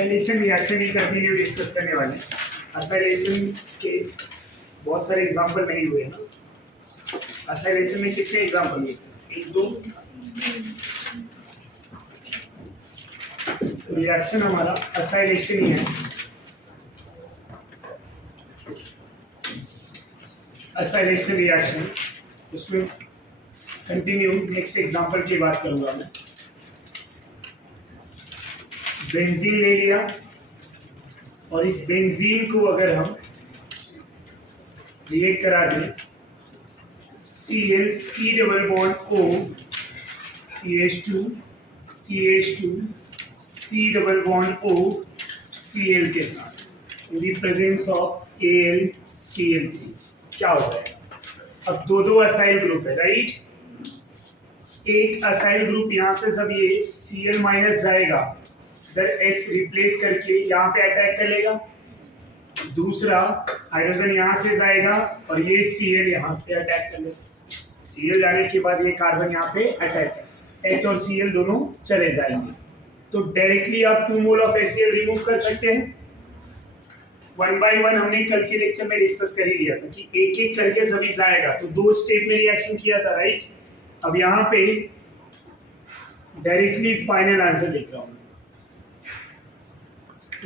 Acylation reaction की continue discuss करने वाले हैं। असाइलेशन के बहुत सारे एग्जांपल नहीं हुए ना। असाइलेशन में कितने एग्जांपल हुए? एक दो। रिएक्शन हमारा असाइलेशन ही है। असाइलेशन रिएक्शन, उसमें कंटिन्यू नेक्स्ट एग्जांपल की बात करूंगा मैं। बेंजीन ले लिया और इस बेंजीन को अगर हम रिएक्ट करा दें Cl C double bond O CH2 CH2 C double bond O Cl के साथ इन द प्रेजेंस ऑफ AlCl3 क्या होता है? अब दो असाइल ग्रुप है, राइट। एक असाइल ग्रुप यहाँ से सब ये Cl माइनस जाएगा, इधर X रिप्लेस करके यहाँ पे अटैक कर लेगा। दूसरा हाइड्रोजन यहाँ से जाएगा और ये Cl यहाँ पे अटैक कर लेगा। Cl जाने के बाद ये कार्बन यहाँ पे अटैक कर, H और Cl दोनों चले जाएंगे। तो डायरेक्टली आप 2 मोल ऑफ HCl रिमूव कर सकते हैं। 1 बाय 1 हमने कल के लेक्चर में डिस्कस कर ही लिया था कि एक एक करके सभी जाएगा, तो 2 स्टेप में रिएक्शन किया था, राइट। अब यहाँ पे डायरेक्टली फाइनल आंसर लिख रहा हूँ।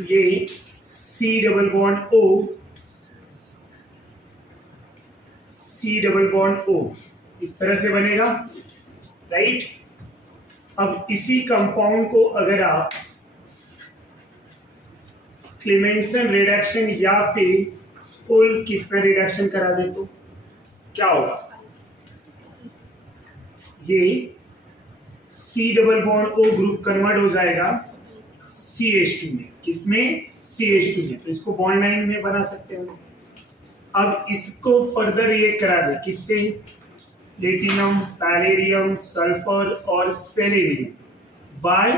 ये C double bond O C double bond O इस तरह से बनेगा, राइट। अब इसी कंपाउंड को अगर आप क्लेमेंसन रिडक्शन या फिर फुल किस्में रिडक्शन करा दे तो क्या होगा? ये C double bond O group convert हो जाएगा CH2 में। किसमें? CH2 में। तो इसको बॉन्ड लाइन में बना सकते हैं। अब इसको फर्दर रिएक्ट करा दे किससे? प्लेटिनम, पैलेडियम, सल्फर और सेलेनियम बाय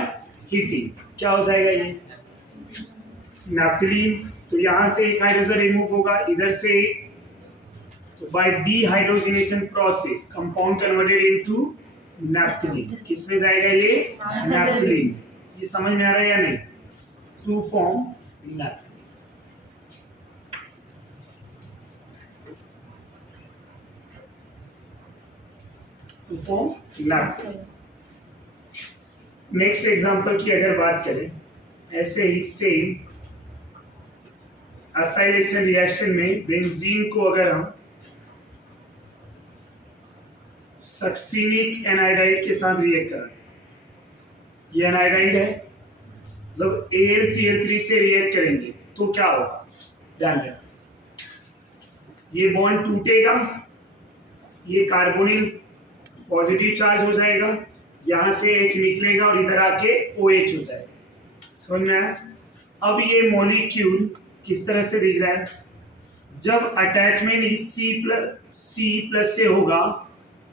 हीटिंग क्या हो जाएगा? ये नैप्थलीन। तो यहाँ से एक हाइड्रोजन रिमूव होगा, इधर से तो by dehydrogenation process compound converted into naphthalene. किसमें जाएगा ये? नैप्थलीन। ये समझ में आ रहा है या नहीं? To form naphthalene. To form naphthalene. Next example की अगर बात करें, ऐसे ही सेम असाइलेशन रिएक्शन में बेंजीन को अगर हम सक्सिनिक एनाइडाइड के साथ रिएक्ट करें, ये एनाइडाइड है, जब AlCl3 से रिएक्ट करेंगे तो क्या होगा? ध्यान रखना, ये बॉन्ड टूटेगा, ये कार्बोनिल पॉजिटिव चार्ज हो जाएगा, यहां से H निकलेगा और इधर आके OH हो जाएगा। समझ में आया? अब ये मॉलिक्यूल किस तरह से दिख रहा है? जब अटैचमेंट C प्लस से होगा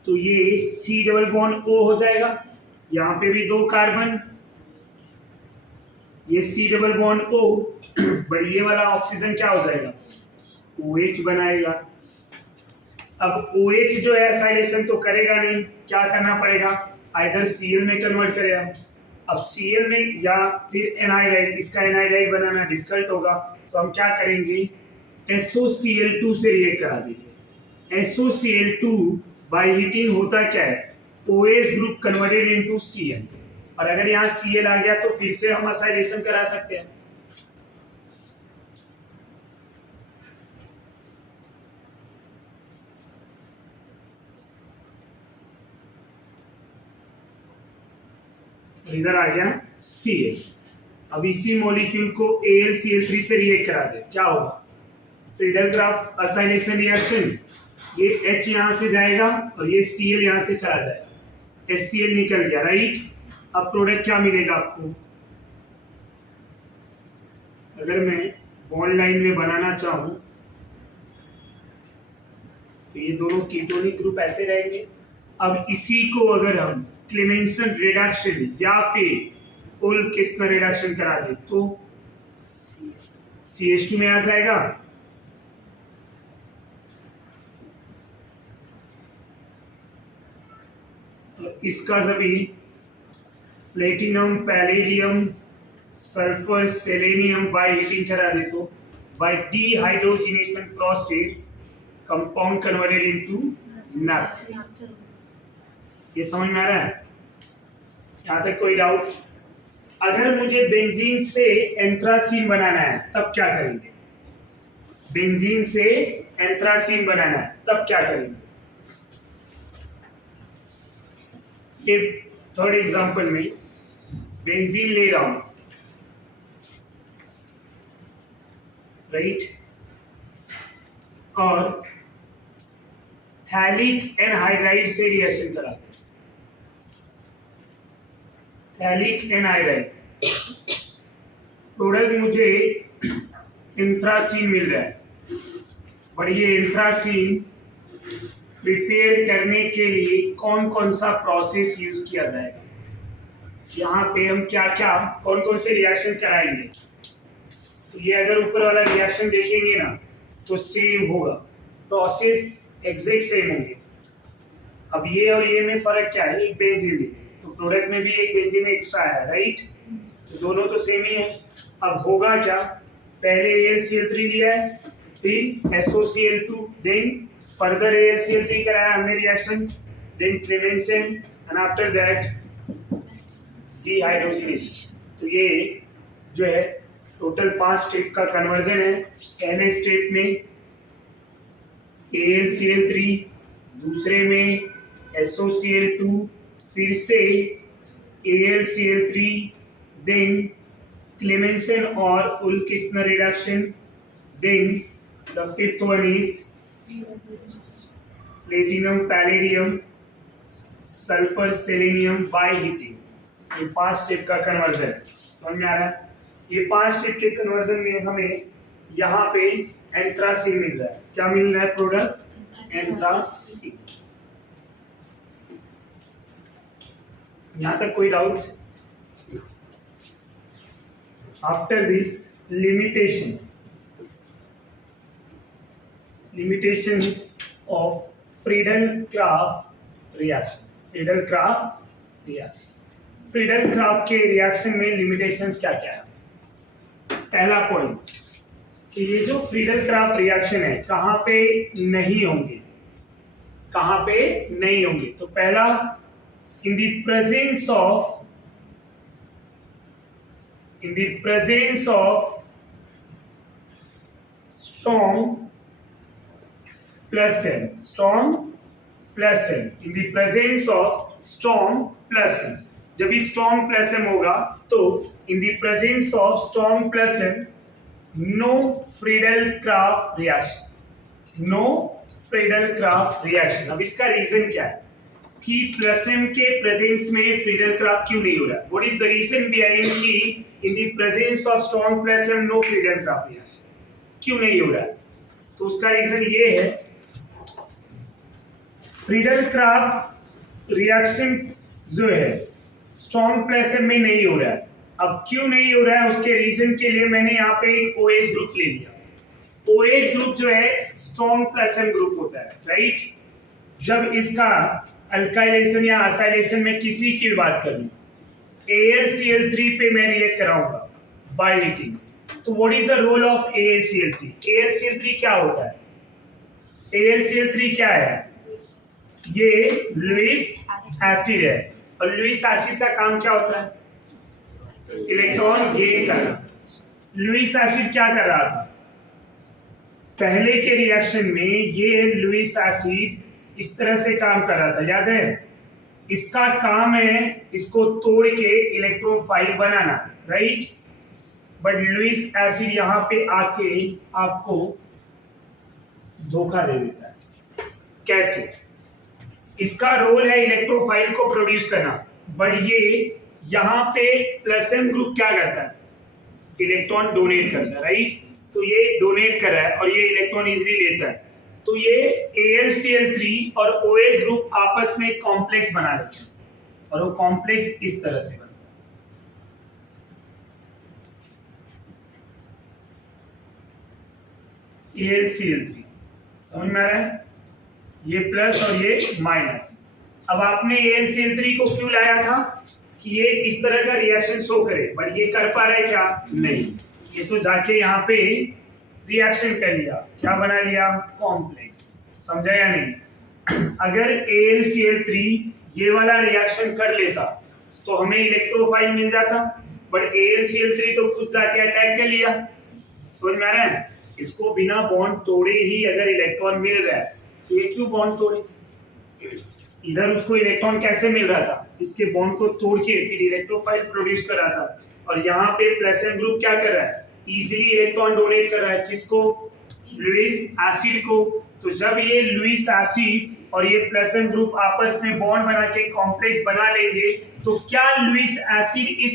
तो ये C डबल बॉन्ड O हो जाएगा, यहाँ पे भी 2 कार्बन, ये C double bond O but ये वाला ऑक्सीजन क्या हो जाएगा? OH बनाएगा। अब OH जो है असाइलेशन तो करेगा नहीं, क्या करना पड़ेगा? आइदर Cl में कन्वर्ट करेगा। अब Cl में या फिर एनाइडाइड, इसका एनाइडाइड बनाना डिफिकल्ट होगा, तो हम क्या करेंगे? SOCl2 से रिएक्ट करा देंगे। SOCl2 बाय हीटिंग होता क्या है? OH group converted into Cl, और अगर यहाँ Cl आ गया तो फिर से हम असाइलेशन करा सकते हैं। इधर आ गया Cl। अब इसी मॉलिक्यूल को AlCl3 से रिएक्ट करा दे, क्या होगा? फ्रीडल-क्राफ्ट असाइलेशन रिएक्शन, ये H यहाँ से जाएगा और ये Cl यहाँ से चला जाएगा, HCl निकल गया, राइट। अब प्रोडक्ट क्या मिलेगा आपको? अगर मैं बॉन्ड लाइन में बनाना चाहूं तो ये दोनों कीटोनिक ग्रुप ऐसे रहेंगे। अब इसी को अगर हम क्लेमेंसन रिडक्शन या फिर उल किस्में रिडक्शन करा दे तो CH2 में आ जाएगा, तो इसका सभी platinum, palladium, sulphur selenium by heating करा दे तो by dehydrogenation process compound converted into naphthene. ये समझ में आ रहा है? यहाँ तक कोई डाउट? अगर मुझे बेंजीन से एंथ्रासीन बनाना है तब क्या करेंगे? बेंजीन से एंथ्रासीन बनाना है तब क्या करेंगे? ये थर्ड एग्जांपल में बेंजीन ले रहा हूं, राइट, और थैलिक एनहाइड्राइड से रिएक्शन करा, थैलिक एनहाइड्राइड प्रोडक्ट मुझे एंथ्रासीन मिल रहा है, और ये एंथ्रासीन प्रिपेयर करने के लिए कौन कौन सा प्रोसेस यूज किया जाएगा? यहाँ पे हम क्या क्या कौन कौन से रिएक्शन कराएंगे? तो ये अगर ऊपर वाला रिएक्शन देखेंगे ना तो सेम होगा, प्रोसेस एग्जैक्ट सेम होंगे। अब ये और ये में फर्क क्या है? एक बेंजीन है तो प्रोडक्ट में भी एक बेंजीन एक्स्ट्रा है, राइट? तो दोनों तो सेम ही है। अब होगा क्या? पहले AlCl3 लिया है, फिर SOCl2, देन फर्दर AlCl3 कराया हमने reaction, then Clemmensen and after that dehydrogenation. तो ये जो है टोटल 5 स्टेप का कन्वर्जन है। पहले स्टेप में AlCl3, दूसरे में SOCl2, फिर से AlCl3, देन क्लेमेंसेन और Wolff Kishner reduction, then the fifth one is platinum palladium sulphur selenium by heating. ये 5 स्टेप का कन्वर्जन समझ में आ रहा है? ये 5 स्टेप के कन्वर्जन में हमें यहाँ पे एंथ्रासीन मिल रहा है। क्या मिल रहा है प्रोडक्ट? एंथ्रासीन। यहाँ तक कोई doubt? After this limitations of Friedel-Crafts reaction। Friedel-Crafts के रिएक्शन में लिमिटेशंस क्या क्या है? पहला पॉइंट कि ये जो फ्रीडल-क्राफ्ट रिएक्शन है कहाँ पे नहीं होंगे, कहाँ पे नहीं होंगे? तो पहला, in the presence of strong plus n, in the presence of strong plus n। जब भी strong plus m होगा तो in the presence of strong plus n no Friedel-Crafts reaction। अब इसका रीजन क्या है कि प्लस m के प्रेजेंस में फ्रीडल-क्राफ्ट क्यों नहीं हो रहा है? What is the reason behind कि in the presence of strong plus m no Friedel Crafts reaction क्यों नहीं हो रहा है? तो उसका रीजन ये है, फ्रीडल-क्राफ्ट रिएक्शन जो है स्ट्रॉन्ग प्लस m में नहीं हो रहा है। अब क्यों नहीं हो रहा है उसके रीजन के लिए मैंने यहाँ पे एक OH ग्रुप ले लिया। OH ग्रुप जो है स्ट्रॉन्ग प्लस m ग्रुप होता है, राइट? जब इसका अल्काइलेशन या असाइलेशन में किसी की भी बात करूं, AlCl3 पे मैं रिएक्ट कराऊंगा बाय हीटिंग, तो what is the role of AlCl3? AlCl3 क्या होता है? AlCl3 क्या है? ये लुईस एसिड है, और लुईस एसिड का काम क्या होता है? इलेक्ट्रॉन गेन करना। लुईस एसिड क्या कर रहा था पहले के रिएक्शन में? ये लुईस एसिड इस तरह से काम कर रहा था, याद है? इसका काम है इसको तोड़ के इलेक्ट्रोफाइल बनाना, राइट? बट लुईस एसिड यहाँ पे आके आपको धोखा दे देता है। कैसे? इसका रोल है इलेक्ट्रोफाइल को प्रोड्यूस करना, बट ये यहाँ पे प्लस m ग्रुप क्या करता है? इलेक्ट्रॉन डोनेट करता है, राइट? तो ये डोनेट कर रहा है और ये इलेक्ट्रॉन इजीली लेता है, तो ये AlCl3 और OH ग्रुप आपस में कॉम्प्लेक्स बना लेते हैं, और वो कॉम्प्लेक्स इस तरह से बनता है AlCl3। समझ में आ रहा है? ये प्लस और ये माइनस। अब आपने AlCl3 को क्यों लाया था कि ये इस तरह का रिएक्शन शो करे, बट ये कर पा रहा है क्या? नहीं। ये तो जाके यहाँ पे रिएक्शन कर लिया, क्या बना लिया? कॉम्प्लेक्स। समझा या नहीं? अगर AlCl3 ये वाला रिएक्शन कर लेता तो हमें इलेक्ट्रोफाइल मिल जाता, बट AlCl3 तो खुद जाके अटैक कर लिया। समझ में आ रहा है? इसको बिना बॉन्ड तोड़े ही अगर इलेक्ट्रॉन मिल रहा है तो ये क्यों बॉन्ड तोड़े? इधर उसको इलेक्ट्रॉन कैसे मिल रहा था? इसके बॉन्ड को तोड़ के फिर इलेक्ट्रोफाइल प्रोड्यूस कर रहा था। और यहाँ पे प्लस एम ग्रुप क्या कर रहा है? इजीली इलेक्ट्रॉन डोनेट कर रहा है। किसको? लुईस एसिड को। तो जब ये लुईस एसिड और ये प्लस एम ग्रुप आपस में बॉन्ड बना के कॉम्प्लेक्स बना लेंगे तो क्या लुईस एसिड इस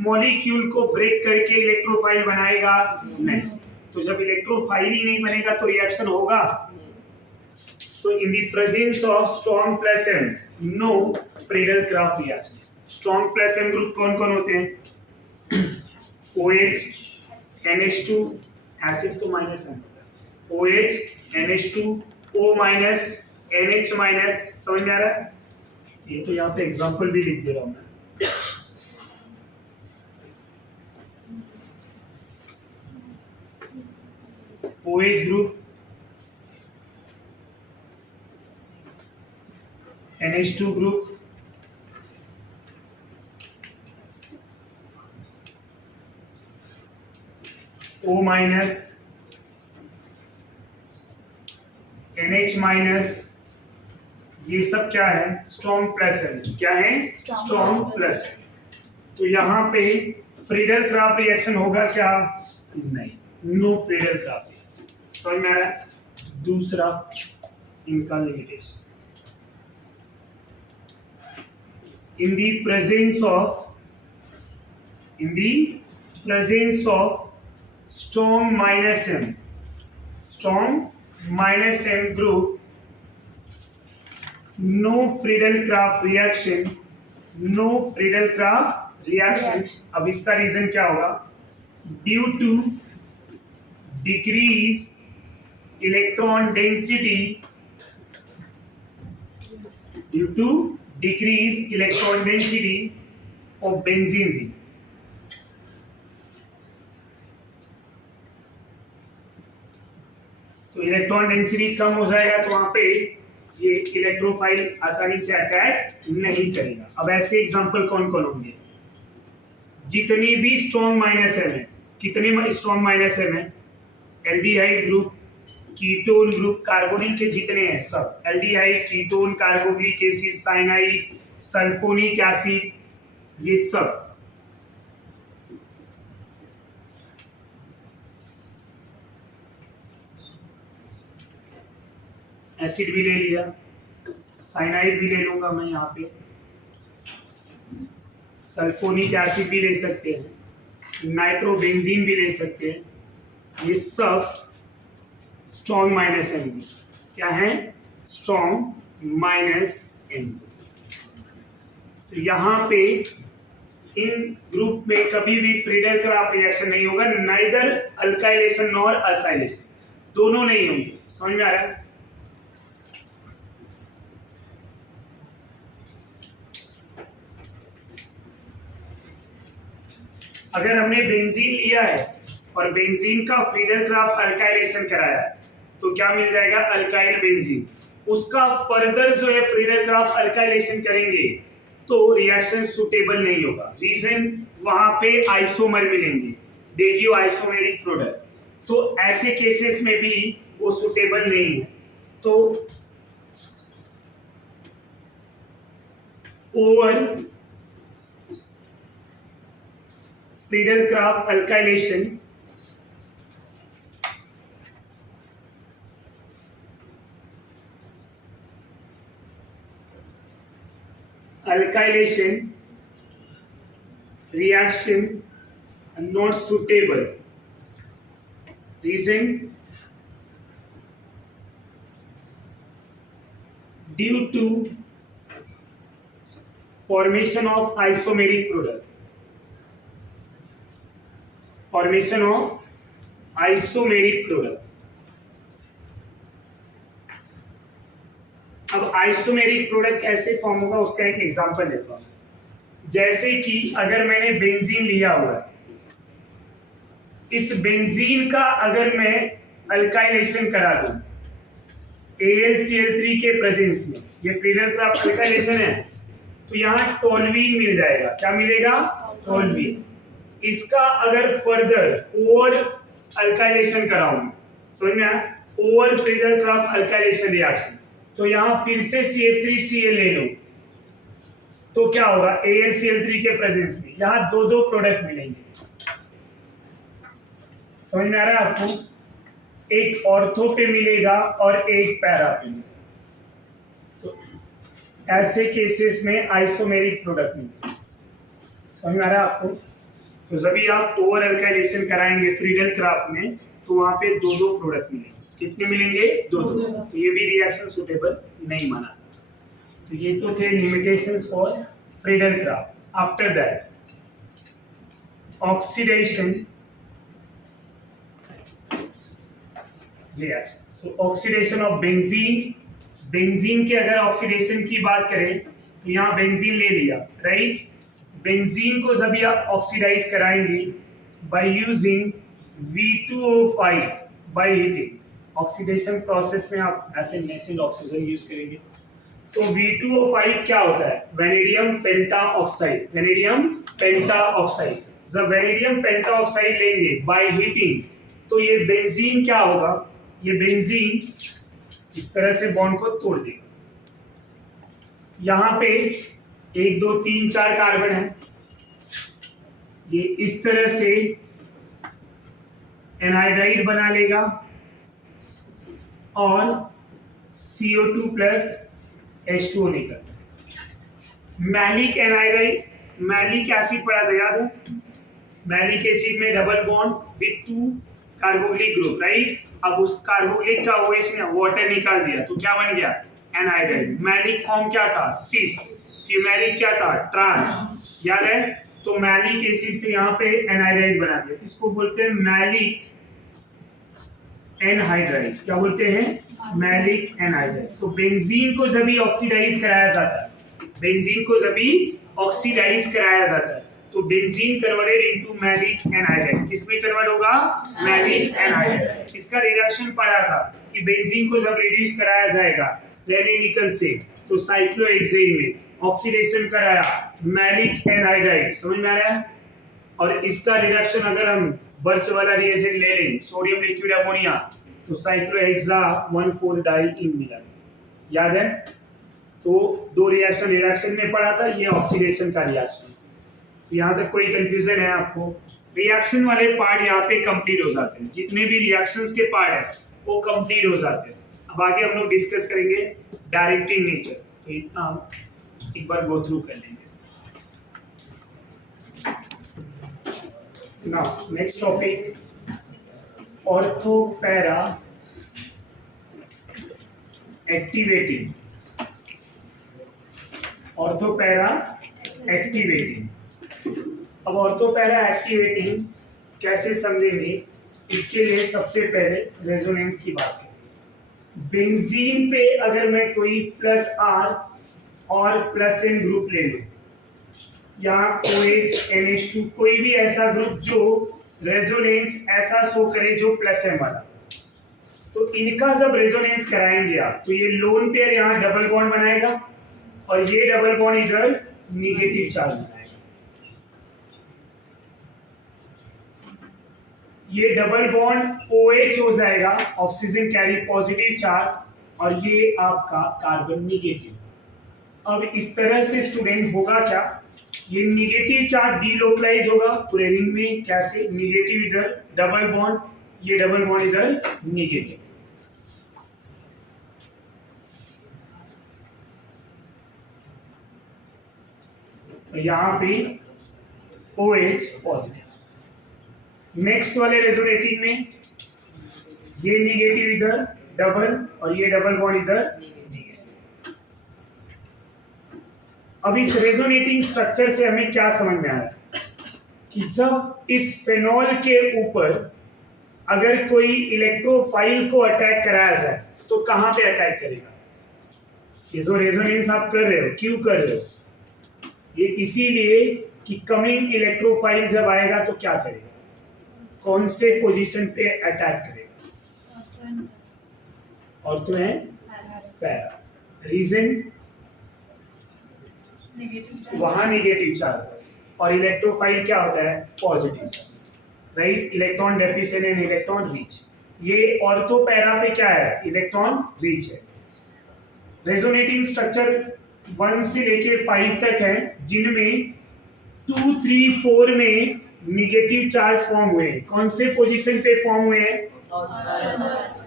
मॉलिक्यूल को ब्रेक करके इलेक्ट्रोफाइल बनाएगा? नहीं। तो जब इलेक्ट्रोफाइल ही नहीं बनेगा तो रिएक्शन होगा? So in the presence of strong plus M, no Friedel-Crafts reaction. Strong plus M group कौन कौन होते हैं? OH, NH2, एसिड तो माइनस है, OH, NH2, O minus, NH minus. समझ में आ रहा है? ये तो यहाँ पे एग्जाम्पल भी लिख दे रहा हूँ मैं। OH group, NH2 group, O minus, NH minus, ये सब क्या है? स्ट्रॉन्ग प्लस है। क्या है? स्ट्रॉन्ग प्लस है। तो यहाँ पे फ्रीडल-क्राफ्ट रिएक्शन होगा क्या? नहीं, नो फ्रीडल-क्राफ्ट रिएक्शन। समझ में आ रहा है? दूसरा इनका limitation, in the presence of strong minus M group, no Friedel-Crafts reaction। अब इसका रीजन क्या होगा? Due to decrease electron density of benzene ring। तो इलेक्ट्रॉन डेंसिटी कम हो जाएगा तो वहां पे ये इलेक्ट्रोफाइल आसानी से अटैक नहीं करेगा। अब ऐसे एग्जांपल कौन कौन होंगे? जितनी भी स्ट्रॉन्ग माइनस एम है, कितने स्ट्रॉन्ग माइनस एम है? Aldehyde group, ketone group, carbonyl के जितने हैं सब, aldehyde, ketone, carboxylic acid, cyanide, sulphonic acid, ये सब। एसिड भी ले लिया, साइनाइड भी ले लूंगा मैं यहाँ पे, सल्फोनिक एसिड भी ले सकते हैं, नाइट्रोबेंजीन भी ले सकते हैं। ये सब स्ट्रॉन्ग माइनस एम। क्या है? Strong minus M. तो यहाँ पे इन ग्रुप में कभी भी फ्रीडल-क्राफ्ट रिएक्शन नहीं होगा, नाइदर अल्काइलेशन नॉर असाइलेशन, दोनों नहीं होंगे। समझ में आ रहा है? अगर हमने बेंजीन लिया है और बेंजीन का फ्रीडल-क्राफ्ट अल्काइलेशन कराया है तो क्या मिल जाएगा? Alkyl benzene. उसका फर्दर जो है फ्रीडल-क्राफ्ट अल्काइलेशन करेंगे तो रिएक्शन सुटेबल नहीं होगा। रीजन, वहां पे आइसोमर मिलेंगे, देगी आइसोमेरिक प्रोडक्ट। तो ऐसे केसेस में भी वो सुटेबल नहीं है। तो over Friedel-Crafts alkylation reaction not suitable. Reason, due to formation of isomeric product, formation of isomeric product। अब आइसोमेरिक प्रोडक्ट कैसे फॉर्म होगा उसका एक एग्जांपल देता हूं। जैसे कि अगर मैंने बेंजीन लिया हुआ है, इस बेंजीन का अगर मैं अल्काइलेशन करा दूं AlCl3 के प्रेजेंस में, ये फ्रीडल क्राफ्ट अल्काइलेशन है, तो यहाँ टोल्यूइन मिल जाएगा। क्या मिलेगा? टोल्यूइन। इसका अगर फर्दर ओवर अल्काइलेशन कराऊं, समझ में आया? Over Friedel craft alkylation reaction, तो यहाँ फिर से CH3Cl ले लो, तो क्या होगा? AlCl3 के प्रेजेंस में यहाँ दो दो प्रोडक्ट मिलेंगे। समझ में आ रहा है आपको? एक ऑर्थो पे मिलेगा और एक पैरा पे मिलेगा। तो ऐसे केसेस में आइसोमेरिक प्रोडक्ट मिलते हैं। समझ में आ रहा है आपको? तो जब भी आप ओवर अल्काइलेशन कराएंगे फ्रीडल क्राफ्ट में, तो वहां पे दो दो प्रोडक्ट मिलेंगे। कितने मिलेंगे? दो दो। तो ये भी रिएक्शन सुटेबल नहीं माना जाता। तो ये तो थे limitations for Friedel craft. After that oxidation reaction. So oxidation of benzene. Benzene के अगर ऑक्सीडेशन की बात करें तो यहाँ बेंजीन ले लिया, राइट? बेंजीन को जब भी आप ऑक्सीडाइज कराएंगे by using V2O5 by heating. Oxidation process में आप ऐसे नेसेंट ऑक्सीजन यूज करेंगे। तो V2O5 क्या होता है? Vanadium pentoxide. Vanadium pentoxide. जब वेनेडियम पेंटाऑक्साइड लेंगे बाय हीटिंग, तो ये बेंजीन क्या होगा? ये बेंजीन इस तरह से बॉन्ड को तोड़ देगा। यहाँ पे 1 2 3 4 कार्बन है, ये इस तरह से एनहाइड्राइड बना लेगा और CO2 प्लस H2O निकल। मैलिक एनहाइड्राइड, मैलिक एसिड पड़ा था, याद है? मैलिक एसिड में double bond with 2 carboxylic group, right? अब उस कार्बोक्सिलिक का OH ने वाटर निकाल दिया, तो क्या बन गया? एनहाइड्राइड। मैलिक फॉर्म क्या था? सिस। फ्यूमेरिक क्या था? ट्रांस। याद है? तो मैलिक एसिड से यहाँ पे एनहाइड्राइड बना दिया, इसको बोलते हैं मैलिक एनहाइड्राइड। क्या बोलते हैं? Maleic anhydride. तो बेंजीन को जब भी ऑक्सीडाइज कराया जाता है, बेंजीन को जब भी ऑक्सीडाइज कराया जाता है, तो benzene converted into maleic anhydride. किसमें कन्वर्ट होगा? Maleic anhydride. इसका रिडक्शन पढ़ा था कि बेंजीन को जब रिड्यूस कराया जाएगा रेनिकल से, तो साइक्लोहेक्सेन में ऑक्सीडेशन कराया मैलिक एनहाइड्राइड। समझ में आ रहा है? और इसका रिडक्शन अगर हम बर्च वाला रिएजेंट ले लें, सोडियम लिक्विड अमोनिया, तो साइक्लोहेक्सा 1,4 डाइईन मिला। याद है? तो दो रिएक्शन रिडक्शन में पढ़ा था, ये ऑक्सीडेशन का रिएक्शन। यहाँ तक कोई कंफ्यूजन है आपको? रिएक्शन वाले पार्ट यहाँ पे कंप्लीट हो जाते हैं। जितने भी रिएक्शंस के पार्ट है वो कंप्लीट हो जाते हैं। अब आगे हम लोग डिस्कस करेंगे डायरेक्टिव नेचर, तो इतना हम एक बार गो थ्रू कर लेंगे। Now next topic, ortho para activating. Ortho para activating. अब ऑर्थो पैरा एक्टिवेटिंग कैसे समझेंगे, इसके लिए सबसे पहले रेजोनेंस की बात करें। बेंजीन पे अगर मैं कोई +R और +N ग्रुप ले लूं, या OH NH2, कोई भी ऐसा ग्रुप जो रेजोनेंस ऐसा शो करे जो +M वाला, तो इनका जब रेजोनेंस कराएंगे आप, तो ये लोन पेयर यहाँ डबल बॉन्ड बनाएगा और ये डबल बॉन्ड इधर निगेटिव चार्ज बनाएगा। ये डबल बॉन्ड OH हो जाएगा, ऑक्सीजन कैरी पॉजिटिव चार्ज, और ये आपका कार्बन निगेटिव। अब इस तरह से स्टूडेंट होगा क्या, ये निगेटिव चार्ज डीलोकलाइज होगा पूरे रिंग में। कैसे? निगेटिव इधर डबल बॉन्ड, ये डबल बॉन्ड इधर निगेटिव। तो यहाँ पे OH पॉजिटिव। नेक्स्ट वाले रेजोनेटिंग में ये निगेटिव इधर डबल और ये डबल बॉन्ड इधर निगेटिव। अब इस रेजोनेटिंग स्ट्रक्चर से हमें क्या समझ में आ रहा है कि जब इस फेनॉल के ऊपर अगर कोई इलेक्ट्रोफाइल को अटैक कराया जाए, तो कहां पे अटैक करेगा? ये जो रेजोनेंस आप कर रहे हो, क्यों कर रहे हो? ये इसीलिए कि कमिंग इलेक्ट्रोफाइल जब आएगा तो क्या करेगा, कौन से पोजीशन पे अटैक करेगा, ऑर्थो एंड पैरा। रीजन, वहां नेगेटिव चार्ज है और इलेक्ट्रोफाइल क्या होता है, positive charge, right. Electron deficient and electron reach, ये ऑर्थो पैरा पे क्या है, इलेक्ट्रॉन रीच है। रेजोनेटिंग स्ट्रक्चर 1 से लेके 5 तक है, जिनमें 2, 3, 4 में निगेटिव चार्ज फॉर्म हुए। कौन से पोजीशन पे फॉर्म हुए हैं,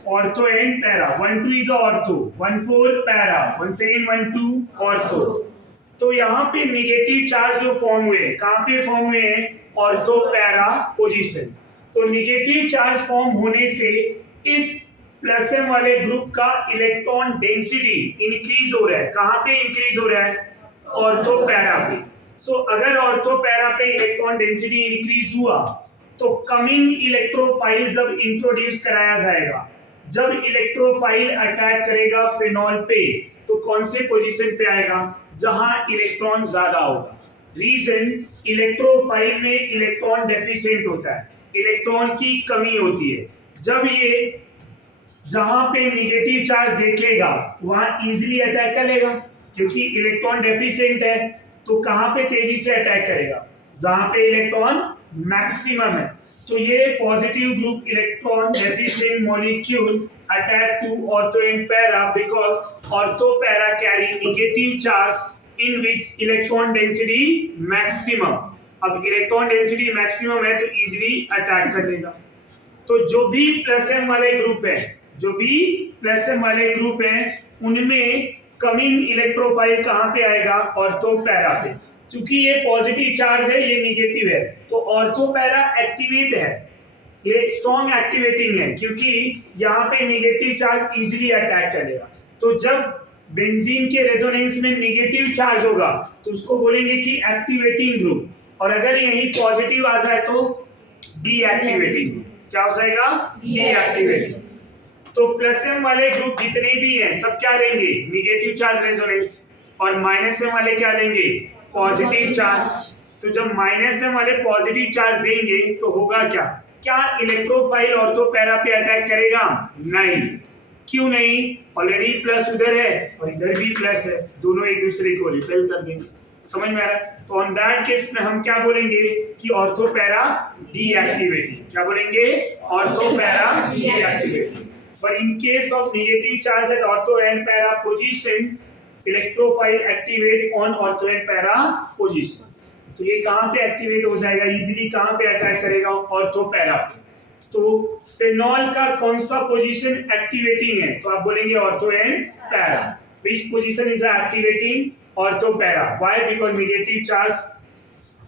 ortho and para. 1, 2 is ortho, 1, 4 para, 1 second 1, 2 ortho. तो यहाँ पे निगेटिव चार्ज जो फॉर्म हुए, कहाँ पे फॉर्म हुए हैं, ऑर्थो पैरा पोजीशन। तो निगेटिव चार्ज फॉर्म होने से इस प्लस एम वाले ग्रुप का इलेक्ट्रॉन डेंसिटी इंक्रीज हो रहा है। कहाँ पे इंक्रीज हो रहा है, ऑर्थो पैरा पे। सो अगर ऑर्थो पैरा पे इलेक्ट्रॉन डेंसिटी इंक्रीज हुआ तो कमिंग इलेक्ट्रोफाइल जब इंट्रोड्यूस कराया जाएगा, जब इलेक्ट्रोफाइल अटैक करेगा फिनॉल पे, तो कौन से पोजीशन पे आएगा, जहां इलेक्ट्रॉन ज्यादा होगा। रीजन, इलेक्ट्रोफाइल में इलेक्ट्रॉन डेफिशिएंट होता है, इलेक्ट्रॉन की कमी होती है। जब ये जहां पे निगेटिव चार्ज देखेगा वहां इजीली अटैक करेगा, क्योंकि इलेक्ट्रॉन डेफिशिएंट है। तो कहां पे तेजी से अटैक करेगा, जहां पे इलेक्ट्रॉन मैक्सिमम है। तो ये positive group electron deficient molecule attack to ortho and para because ortho para carry negative charge in which electron density maximum. अब इलेक्ट्रॉन डेंसिटी मैक्सिमम है तो इजीली अटैक कर लेगा। तो जो भी प्लस एम वाले ग्रुप है, जो भी प्लस एम वाले ग्रुप है, उनमें कमिंग इलेक्ट्रोफाइल कहां पे आएगा, ऑर्थो पैरा पे। क्योंकि ये पॉजिटिव चार्ज है, ये निगेटिव है, तो ऑर्थो पैरा एक्टिवेट है, ये स्ट्रॉन्ग एक्टिवेटिंग है, क्योंकि यहाँ पे निगेटिव चार्ज इजीली अटैक करेगा। तो जब बेंजीन के रेजोनेंस में निगेटिव चार्ज होगा तो उसको बोलेंगे कि एक्टिवेटिंग ग्रुप, और अगर यही पॉजिटिव आ जाए तो डीएक्टिवेटिंग। क्या हो जाएगा, डीएक्टिवेटिंग। तो प्लस एम वाले ग्रुप जितने भी हैं सब क्या देंगे, निगेटिव चार्ज रेजोनेंस, और माइनस एम वाले क्या देंगे, पॉजिटिव चार्ज। तो जब माइनस एम वाले पॉजिटिव चार्ज देंगे तो होगा क्या, क्या इलेक्ट्रोफाइल ऑर्थो पैरा पे अटैक करेगा, नहीं। क्यों नहीं, ऑलरेडी प्लस उधर है और इधर भी प्लस है, दोनों एक दूसरे को रिपेल कर देंगे। समझ में आ रहा है। तो ऑन दैट केस में हम क्या बोलेंगे कि ऑर्थो पैरा डीएक्टिवेटिंग। क्या बोलेंगे, ortho para deactivating. But in case of negative charge at ortho and para position, electrophile activate on ortho and para position. तो ये कहाँ पे एक्टिवेट हो जाएगा, इजीली कहाँ पे अटैक करेगा, ऑर्थो पैरा पे। तो फिनॉल का कौन सा पोजीशन एक्टिवेटिंग है, तो आप बोलेंगे ortho and para. Which position is activating, ortho para. Why? Because negative charge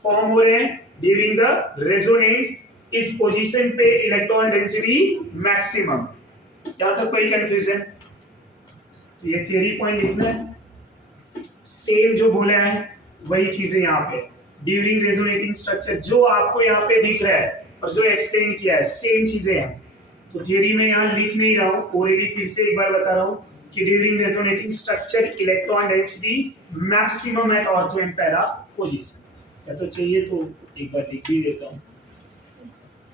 form हो रहे हैं ड्यूरिंग द रेजोनेंस। इस पोजीशन पे इलेक्ट्रॉन डेंसिटी मैक्सिमम। यहाँ तक कोई कंफ्यूजन, तो ये थियरी पॉइंट लिखना है। सेम जो बोले हैं वही चीजें यहाँ पे ड्यूरिंग रेजोनेटिंग स्ट्रक्चर, जो आपको यहाँ पे दिख रहा है और जो एक्सप्लेन किया है सेम चीजें हैं। तो थियरी में यहाँ लिख नहीं रहा हूँ, ऑलरेडी फिर से एक बार बता रहा हूँ कि during resonating structure electron density maximum at ortho and para position. या तो चाहिए तो एक बार लिख भी देता हूँ,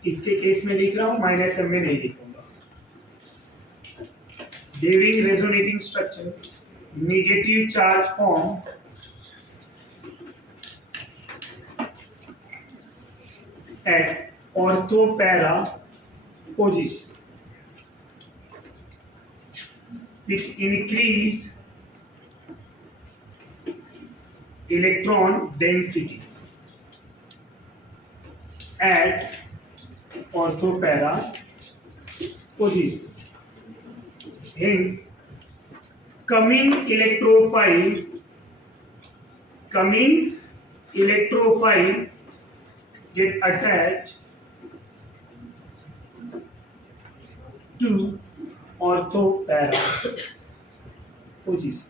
इसके केस में लिख रहा हूँ, माइनस एम में नहीं लिखूंगा। During resonating structure, negative charge form at ortho-para position, which increase electron density at ortho-para position. Hence, coming electrophile get attached to ortho-para position.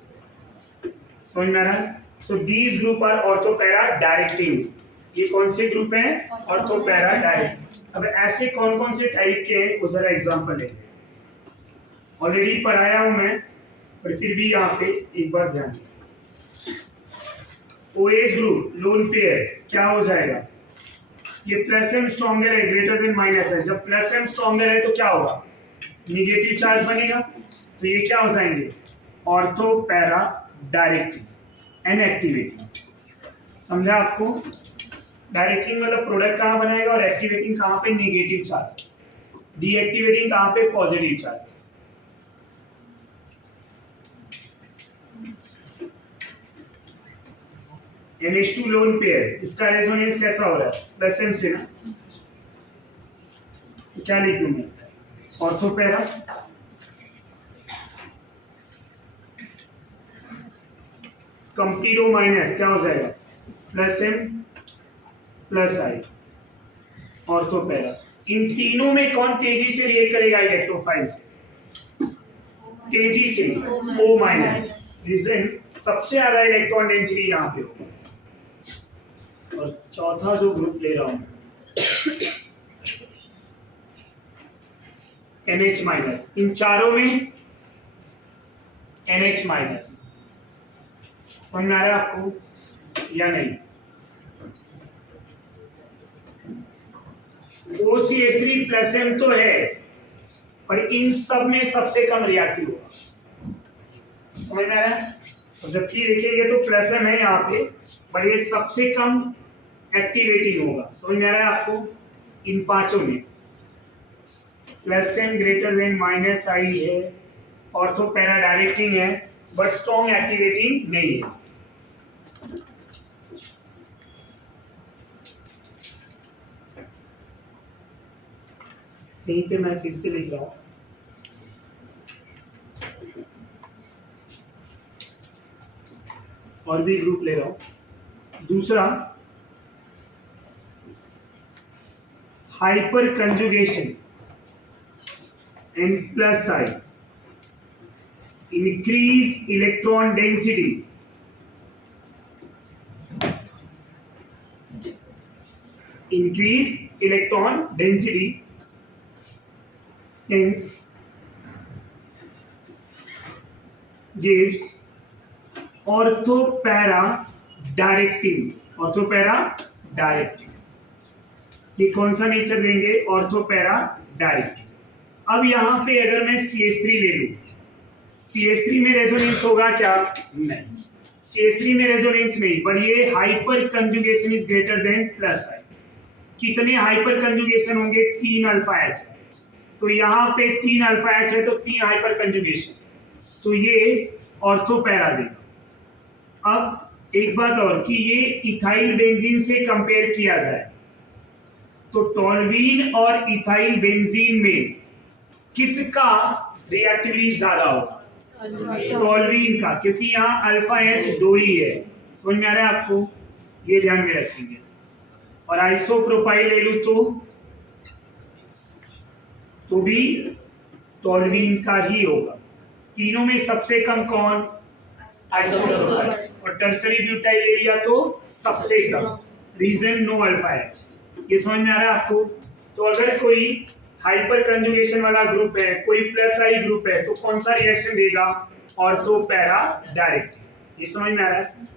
समझ में आ रहा है? So these group are ortho-para directing. ये कौन से ग्रुप हैं, ortho-para directing। अब ऐसे कौन कौन से टाइप के हैं वो जरा एग्जांपल लेंगे। ऑलरेडी पढ़ाया हूं मैं, पर फिर भी यहाँ पे एक बार ध्यान। OH ग्रुप लोन पेयर क्या हो जाएगा, ये प्लस एम स्ट्रॉन्गर है ग्रेटर देन माइनस है, जब प्लस एम स्ट्रॉन्गर है तो क्या होगा, निगेटिव चार्ज बनेगा, तो ये क्या हो जाएंगे, ortho para directing and activating. समझा आपको, डायरेक्टिंग मतलब प्रोडक्ट कहाँ बनाएगा और एक्टिवेटिंग कहाँ पे, निगेटिव चार्ज, डीएक्टिवेटिंग कहाँ पे, positive charge. NH2 lone pair, इसका रेजोनेंस कैसा हो रहा है, प्लस एम से ना, तो क्या लिख दूं मैं, ऑर्थो पैरा कंप्लीटो माइनस क्या हो जाएगा, प्लस एम प्लस आई, ऑर्थो पैरा। इन तीनों में कौन तेजी से रिएक्ट करेगा इलेक्ट्रोफाइल से, तेजी से O माइनस, रीजन सबसे ज्यादा इलेक्ट्रॉन डेंसिटी यहाँ पे होगा। और चौथा जो ग्रुप ले रहा हूं NH माइनस, इन चारों में NH माइनस, समझ में आ रहा है आपको या नहीं, OCH3 प्लस एम तो है पर इन सब में सबसे कम रिएक्टिव होगा, समझ में आ रहा है, तो जबकि देखेंगे तो प्लस एम है यहाँ पे पर ये सबसे कम एक्टिवेटिंग होगा, समझ में आ रहा है आपको, इन पांचों में plus M greater than minus I है, ऑर्थो पैरा डायरेक्टिंग है बट स्ट्रॉन्ग एक्टिवेटिंग नहीं है। यहीं पे मैं फिर से लिख रहा हूं, और भी ग्रुप ले रहा हूं। दूसरा hyper conjugation and plus I increase electron density, increase electron density, hence gives orthopara directing, orthopara directing, ये कौन सा नेचर देंगे, ऑर्थोपैरा डायरेक्टिंग। अब यहाँ पे अगर मैं CH3 ले लूं, CH3 में रेजोनेंस होगा क्या, नहीं, CH3 में रेजोनेंस नहीं, पर ये hyperconjugation is greater than plus I. कितने हाइपर कंजुगेशन होंगे, 3 अल्फा एच, तो यहाँ पे 3 अल्फा एच है तो 3 हाइपर कंजुगेशन, तो ये ऑर्थोपैरा देगा। अब एक बात और कि ये इथाइल बेंजीन से कंपेयर किया जाए तो टोल्यूइन और इथाइल बेंजीन में किसका रिएक्टिविटी ज्यादा होगा, टोल्यूइन का, क्योंकि यहाँ अल्फा एच 2 ही है, समझ में आ रहा है आपको, ये ध्यान में रखेंगे। और आइसोप्रोपाइल ले लूं तो भी टोल्यूइन का ही होगा। तीनों में सबसे कम कौन, आइसोप्रोपाइल, और टर्सरी ब्यूटाइल ले लिया तो सबसे कम, रीजन नो अल्फा एच, ये समझ में आ रहा है आपको। तो अगर कोई हाइपर कंजुगेशन वाला ग्रुप है, कोई प्लस आई ग्रुप है, तो कौन सा रिएक्शन देगा, ऑर्थोपैरा डायरेक्ट, ये समझ में आ रहा है।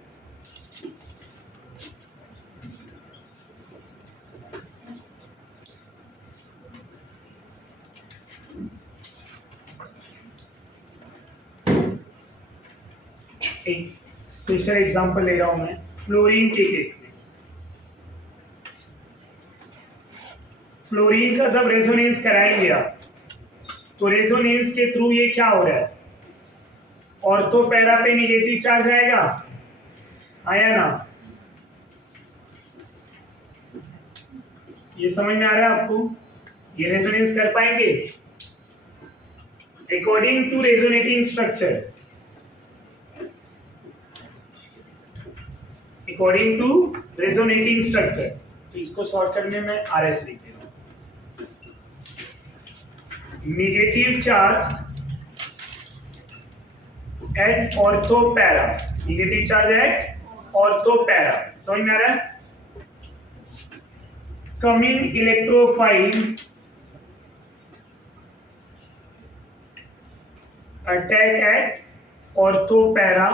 एक स्पेशल एग्जांपल ले रहा हूं मैं फ्लोरीन के केस में। फ्लोरीन का जब रेजोनेंस कराएंगे आप, तो रेजोनेंस के थ्रू ये क्या हो रहा है, ऑर्थोपैरा पे निगेटिव चार्ज आएगा, आया ना, ये समझ में आ रहा है आपको, ये रेजोनेंस कर पाएंगे according to resonating structure, according to resonating structure. तो इसको शॉर्टकट में मैं RS लिख दे रहा हूं, negative charge at ortho para, negative charge at ortho para, समझ में आ रहा है, coming electrophile attack eight ortho para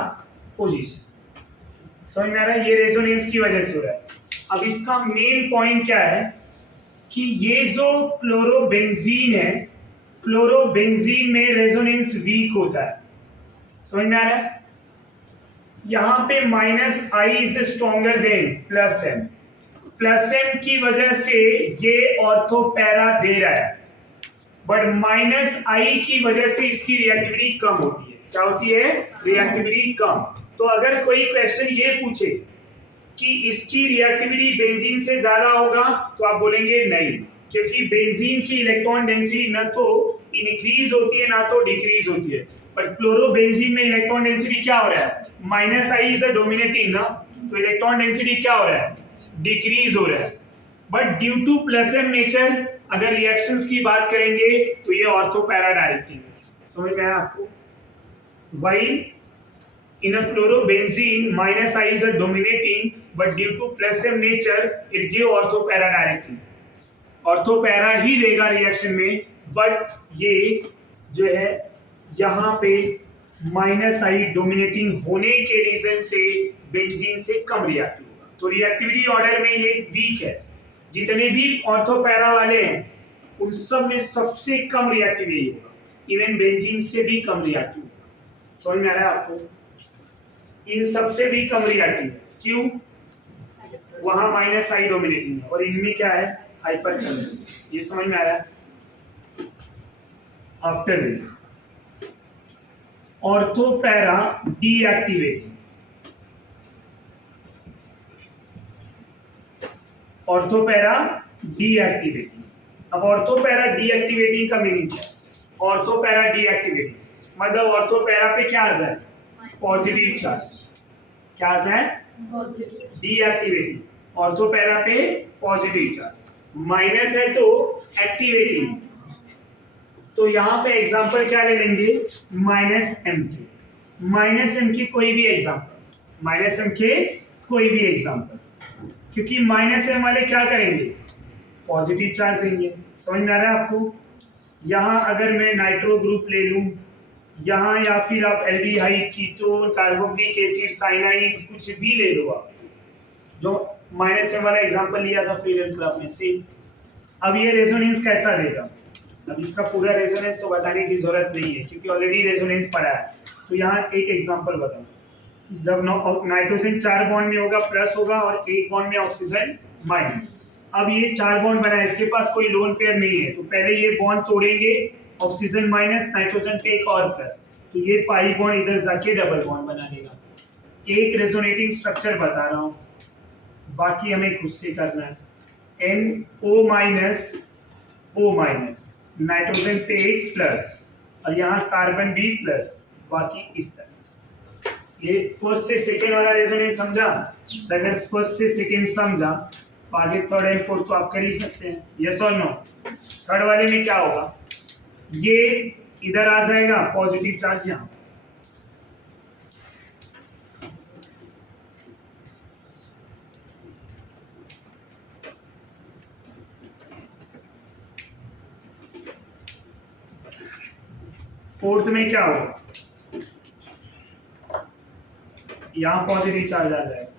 position, समझ में आ रहा है? ये रेजोनेंस की वजह से हो रहा है। अब इसका मेन पॉइंट क्या है कि ये जो क्लोरोबेंजीन है, क्लोरोबेंजीन में रेजोनेंस वीक होता है। समझ में आ रहा है? यहां पे -I is stronger than +M। +M की वजह से ये ऑर्थो पैरा दे रहा है, बट -I की वजह से इसकी रिएक्टिविटी कम होती है। क्या होती है? रिएक्टिविटी कम। तो अगर कोई क्वेश्चन ये पूछे कि इसकी रिएक्टिविटी बेंजीन से ज्यादा होगा, तो आप बोलेंगे नहीं, क्योंकि बेंजीन की इलेक्ट्रॉन डेंसिटी न तो इंक्रीज होती है ना तो डिक्रीज होती है, बट क्लोरोबेंजीन में इलेक्ट्रॉन डेंसिटी क्या हो रहा है? -I इज डोमिनेटिंग ना, तो इलेक्ट्रॉन डेंसिटी क्या हो रहा है? डिक्रीज हो रहा है। But due to +M nature, अगर रिएक्शंस की बात करेंगे तो ये ऑर्थो पैरा डायरेक्टिव है। समझ में आया आपको? While in a chlorobenzene, -I is dominating, but due to +M nature, it give ortho para directly. Ortho para ही देगा रिएक्शन में, बट ये जो है यहाँ पे -I डोमिनेटिंग होने के रीजन से बेंजीन से कम रिएक्टिव होगा। तो रिएक्टिविटी ऑर्डर में ये वीक है। जितने भी ऑर्थो पैरा वाले हैं उन सब में सबसे कम रिएक्टिव यही होगा, इवन बेंजीन से भी कम रिएक्टिव होगा। समझ में आ रहा है आपको? इन सबसे भी कम रिएक्टिव। क्यों? वहां -I डोमिनेटिंग है और इनमें क्या है? हाइपरकैलोरीज। ये समझ में आ रहा है? After this ortho para deactivating, ortho para deactivating. अब ऑर्थो पैरा डीएक्टिवेटिंग का मीनिंग क्या है? ऑर्थो पैरा डीएक्टिवेटिंग मतलब ऑर्थो पैरा पे क्या आ जाए? Positive charge. क्या आ जाए? डीएक्टिवेटिंग। ऑर्थो पैरा पे पॉजिटिव चार्ज, माइनस है तो एक्टिवेटिंग। तो यहां पे एग्जांपल क्या ले लेंगे? -M के, -M की कोई भी एग्जांपल, -M के कोई भी एग्जांपल, क्योंकि -M वाले क्या करेंगे? पॉजिटिव चार्ज देंगे। समझ में आ रहा है आपको? यहां अगर मैं नाइट्रो ग्रुप ले लूं यहाँ, या फिर आप aldehyde, ketone, carboxylic acid, cyanide कुछ भी ले लो आप, जो -M वाला एग्जांपल लिया था फ्रीडम क्लब में से। अब ये रेजोनेंस कैसा देगा? अब इसका पूरा रेजोनेंस तो बताने की जरूरत नहीं है क्योंकि ऑलरेडी रेजोनेंस पढ़ा है। तो यहाँ एक एग्जांपल बताओ, जब नाइट्रोजन 4 बॉन्ड में होगा प्लस होगा और 1 बॉन्ड में ऑक्सीजन माइनस। अब ये 4 बॉन्ड बना है, इसके पास कोई लोन पेयर नहीं है, तो पहले ये बॉन्ड तोड़ेंगे, ऑक्सीजन माइनस, नाइट्रोजन पे एक और प्लस, तो ये पाई बॉन्ड इधर जाके डबल बॉन्ड बना लेगा। एक रेजोनेटिंग स्ट्रक्चर बता रहा हूँ, बाकी हमें खुद से करना है। NO minus O minus, nitrogen पे एक प्लस और यहाँ कार्बन भी प्लस, बाकी इस तरह से। ये फर्स्ट से सेकेंड वाला रेजोनेंस समझा? अगर फर्स्ट से सेकेंड समझा तो आगे थर्ड एंड फोर्थ तो आप कर ही सकते हैं। यस और नो? थर्ड वाले में क्या होगा? ये इधर आ जाएगा पॉजिटिव चार्ज यहाँ, फोर्थ में क्या होगा? यहां पॉजिटिव चार्ज आ जाएगा।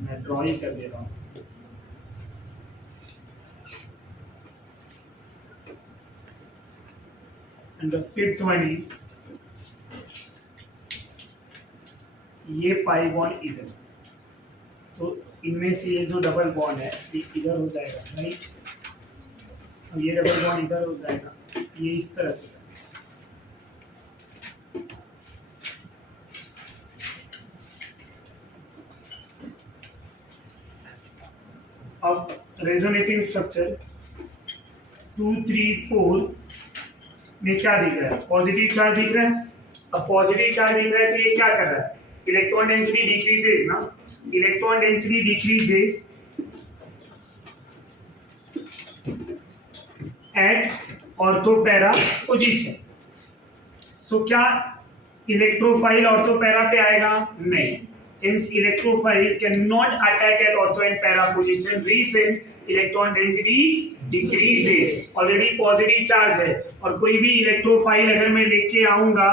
मैं ड्रॉ ही कर दे रहा हूं। And the fifth one is ये पाई बॉन्ड इधर, तो इनमें से ये जो डबल बॉन्ड है ये इधर हो जाएगा, राइट? अब ये डबल बॉन्ड इधर हो जाएगा, ये इस तरह से। अब रेजोनेटिंग स्ट्रक्चर 2, 3, 4 में क्या दिख रहा है? पॉजिटिव चार्ज दिख रहा है। अब पॉजिटिव चार्ज दिख रहा है तो ये क्या कर रहा है? इलेक्ट्रॉन डेंसिटी डिक्रीजेस ना, electron density decreases at ortho para position. So क्या इलेक्ट्रोफाइल ऑर्थोपैरा पे आएगा? नहीं। Hence electrophile cannot attack at ortho and para position. Reason electron density decreases. Already positive charge है और कोई भी इलेक्ट्रोफाइल अगर मैं लेके आऊंगा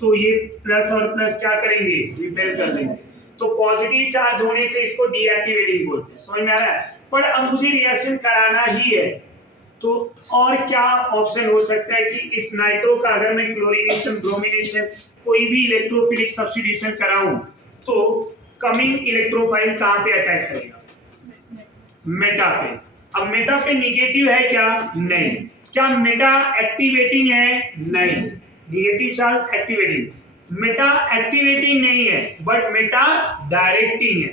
तो ये प्लस और प्लस क्या करेंगे, रिपेल कर देंगे। तो पॉजिटिव चार्ज होने से इसको डीएक्टिवेटिंग बोलते हैं। समझ में आ रहा है? पर अब मुझे रिएक्शन कराना ही है, तो और क्या ऑप्शन हो सकता है कि इस नाइट्रो का अगर मैं क्लोरीनेशन, ब्रोमिनेशन, कोई भी इलेक्ट्रोफिलिक सब्स्टिट्यूशन कराऊं तो कमिंग इलेक्ट्रोफाइल कहां पे अटैक करेगा, मेटा पे। अब मेटा पे निगेटिव है क्या, नहीं। क्या मेटा एक्टिवेटिंग है, नहीं। Negative charge activating, Meta activating नहीं है बट मेटा डायरेक्टिंग है,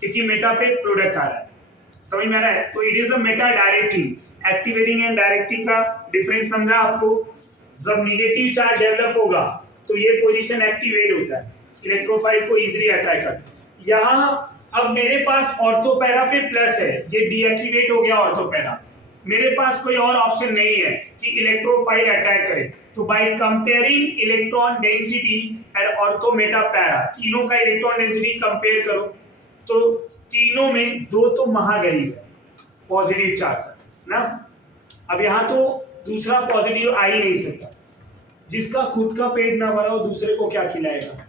क्योंकि मेटा पे प्रोडक्ट आ रहा है। समझ में आ रहा है? तो it is a Meta directing. Activating and directing का डिफरेंस समझा आपको? जब निगेटिव चार्ज डेवलप होगा तो ये पोजीशन एक्टिवेट होता है, इलेक्ट्रोफाइल को इजीली अटैक करता है। यहाँ अब मेरे पास ऑर्थोपैरा पे प्लस है, ये डीएक्टिवेट हो गया ऑर्थोपैरा। मेरे पास कोई और ऑप्शन नहीं है कि इलेक्ट्रोफाइल अटैक करे, तो by comparing electron density and ortho meta para, तीनों का इलेक्ट्रॉन डेंसिटी कंपेयर करो तो तीनों में दो तो महागरीब है, पॉजिटिव चार्ज ना। अब यहां तो दूसरा पॉजिटिव आ ही नहीं सकता, जिसका खुद का पेट ना भरा हो दूसरे को क्या खिलाएगा,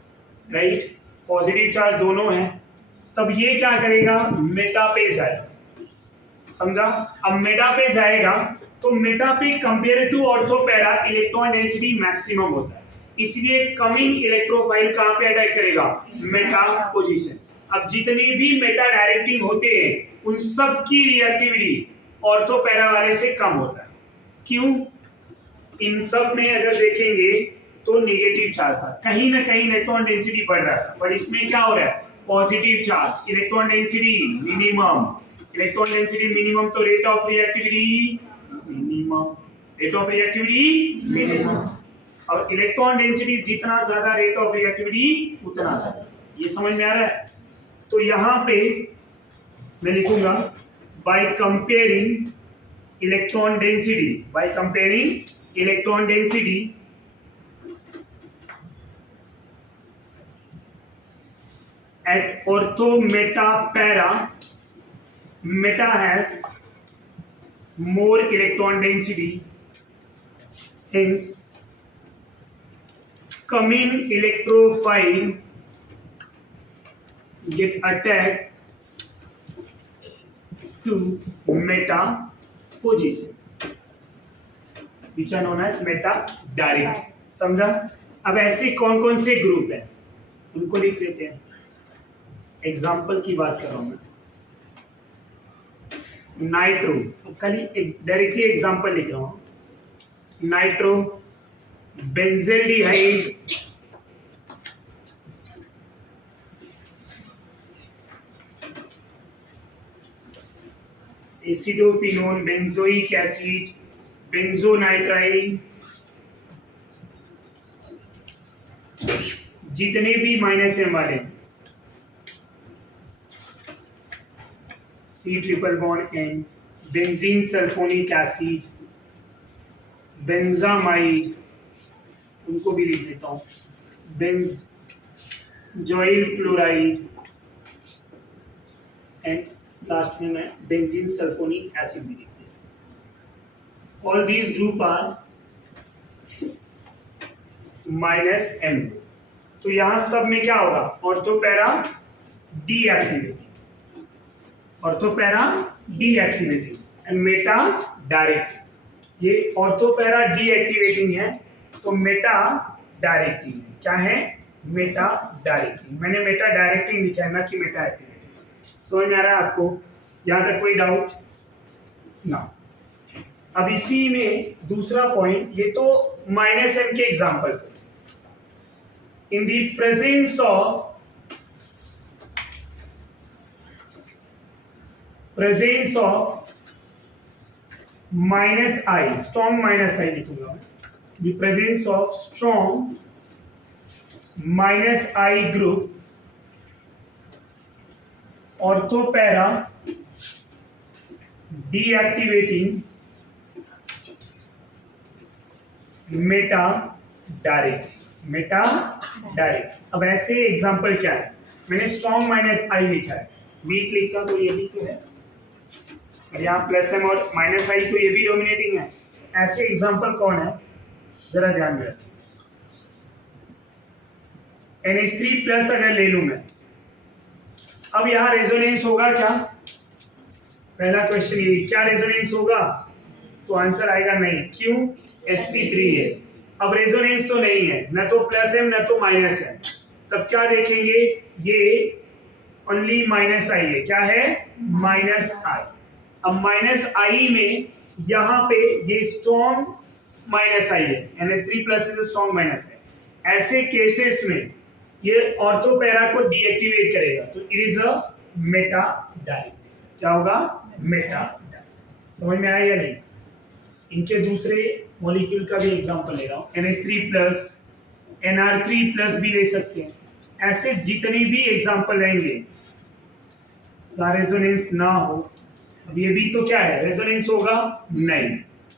राइट? पॉजिटिव चार्ज दोनों हैं, तब ये क्या करेगा, मेटा पे जाएगा। समझा? अब मेटा पे जाएगा तो मेटा पे compare to ortho para electron density maximum होता है, इसलिए कमिंग इलेक्ट्रोफाइल कहां पे अटैक करेगा, मेटा पोजीशन। अब जितनी भी मेटा डायरेक्टिंग होते हैं उन सब की रिएक्टिविटी ऑर्थोपैरा वाले से कम होता है। क्यों? इन सब में अगर देखेंगे तो नेगेटिव चार्ज था, कहीं ना कहीं इलेक्ट्रॉन डेंसिटी बढ़ रहा था, पर इसमें क्या हो रहा है, positive charge, electron density minimum. Electron density minimum तो rate of reactivity minimum, rate of reactivity minimum. और इलेक्ट्रॉन डेंसिटी जितना ज्यादा रेट ऑफ रिएक्टिविटी उतना ज्यादा। ये समझ में आ रहा है? तो यहां पे मैं लिखूंगा by comparing electron density, by comparing electron density at orthometa para, meta has more electron density, hence coming electrophile get attacked to meta position which are known as meta direct। समझा? अब ऐसे कौन कौन से ग्रुप हैं उनको लिख लेते हैं। एग्जाम्पल की बात कर रहा हूं मैं, नाइट्रो, खाली डायरेक्टली एग्जाम्पल लिख रहा हूं। नाइट्रो, बेंजेल्डिहाइड, एसिडोफिनोन, बेंजोइक एसिड, बेंजोनाइट्राइल, जितने भी माइनस एम वाले, C triple bond N, benzene sulphonic acid, benzamide, उनको भी लिख देता हूँ, बेंजोइल क्लोराइड एंड लास्ट में मैं बेंजीन सल्फोनिक एसिड भी लिख देता हूँ। All these group are minus M। तो यहां सब में क्या होगा, ortho para deactivating, ortho para deactivating and meta direct. ये ऑर्थोपैरा डीएक्टिवेटिंग है तो मेटा डायरेक्टिंग है। क्या है, मेटा डायरेक्टिंग। मैंने मेटा डायरेक्टिंग लिखा है ना कि मेटा एक्टिवेटिंग। समझ में आ रहा है आपको? यहां तक कोई डाउट ना? अब इसी में दूसरा पॉइंट, ये तो माइनस एम के example, in the presence of minus I, strong minus I लिखूंगा, the presence of strong minus I group orthopara deactivating Meta direct. अब ऐसे एग्जांपल क्या है, मैंने स्ट्रॉन्ग माइनस आई लिखा है, वीक लिखा तो ये भी तो है, और यहाँ प्लस एम और माइनस आई तो ये भी डोमिनेटिंग है। ऐसे एग्जांपल कौन है, जरा ध्यान में रखिए। NH3 प्लस अगर ले लूं मैं, अब यहाँ रेजोनेंस होगा क्या? पहला क्वेश्चन ये, क्या रेजोनेंस होगा? तो आंसर आएगा नहीं। क्यों? sp3 है। अब रेजोनेंस तो नहीं है, न तो प्लस है न तो माइनस है, तब क्या देखेंगे? ये ओनली माइनस आई है। क्या है? माइनस आई। अब माइनस आई में यहाँ पे ये स्ट्रॉन्ग माइनस आई है, NH3 plus is strong minus है। ऐसे केसेस में ये ऑर्थो पैरा को डीएक्टिवेट करेगा, तो it is a meta di. क्या होगा? Meta di. समझ में आया या नहीं? इनके दूसरे मॉलिक्यूल का भी एग्जांपल ले रहा हूं, NH3 प्लस, NR3 प्लस भी ले सकते हैं। ऐसे जितने भी एग्जांपल रहेंगे रेजोनेंस ना हो। अब ये भी तो क्या है? रेजोनेंस होगा नहीं,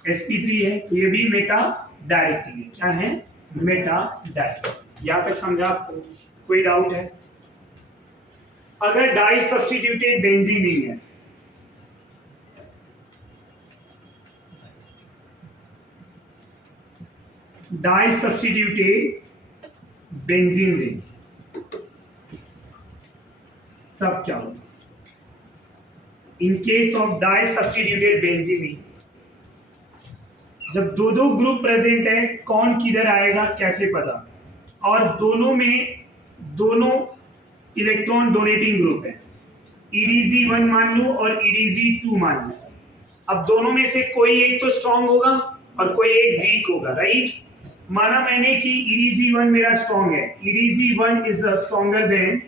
sp3 है, तो ये भी मेटा डायरेक्ट है। क्या है? Meta direct. यहां तक समझा आपको? कोई डाउट है? अगर डाई सब्स्टिट्यूटेड बेंजीन नहीं है, डाई सब्स्टिट्यूटेड बेंजीन रिंग, तब क्या होगा? In case of disubstituted benzene ring, जब दो दो ग्रुप प्रेजेंट है, कौन किधर आएगा कैसे पता? और दोनों में दोनों इलेक्ट्रॉन डोनेटिंग ग्रुप है, EDZ1 मान लो और EDZ2 मान लो। अब दोनों में से कोई एक तो स्ट्रांग होगा और कोई एक वीक होगा, राइट? माना मैंने कि EDZ1 मेरा स्ट्रांग है, EDZ1 is stronger than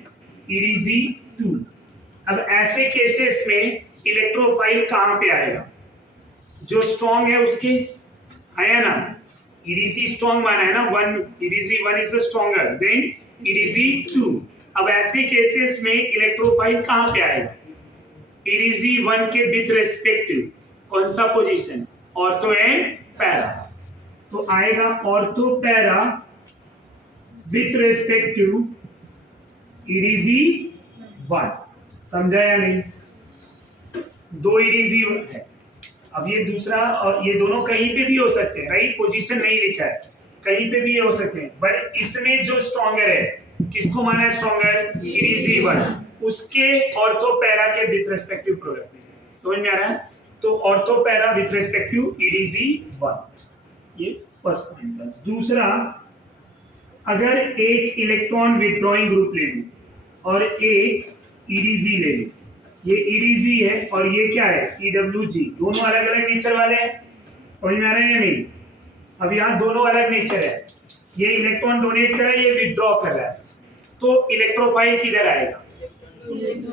EDZ2। अब ऐसे केसेस में इलेक्ट्रोफाइल कहां पे आएगा? जो स्ट्रांग है उसके, आया ना? EDZ स्ट्रांग माना है ना, EDZ1 is stronger than EDZ2। अब ऐसे केसेस में इलेक्ट्रोफाइल कहां पे आएगा? EDZ1 के विथ रेस्पेक्टिव कौन सा पोजीशन? Ortho and para. तो आएगा ortho para with respective EDZ1। समझा या नहीं? दो EDZ है। अब ये दूसरा और ये दोनों कहीं पे भी हो सकते हैं, राइट? पोजीशन नहीं लिखा है, कहीं पे भी हो सकते हैं, बट इसमें जो स्ट्रॉन्गर है, किसको माना है स्ट्रॉन्गर? EDZ1। उसके ऑर्थो पैरा के विथ रेस्पेक्टिव प्रोडक्ट में। समझ में आ रहा है? तो ortho para with respective EDZ1, ये फर्स्ट पॉइंट था। दूसरा, अगर एक इलेक्ट्रॉन विथड्रॉइंग ग्रुप ले लूं और एक EDZ ले लूं, ये EDZ है और ये क्या है? EWG। दोनों अलग अलग नेचर वाले हैं। समझ में आ रहा है या नहीं? अब यहाँ दोनों अलग नेचर है, ये इलेक्ट्रॉन डोनेट कर रहा है, ये विथड्रॉ कर रहा है, तो इलेक्ट्रोफाइल किधर आएगा?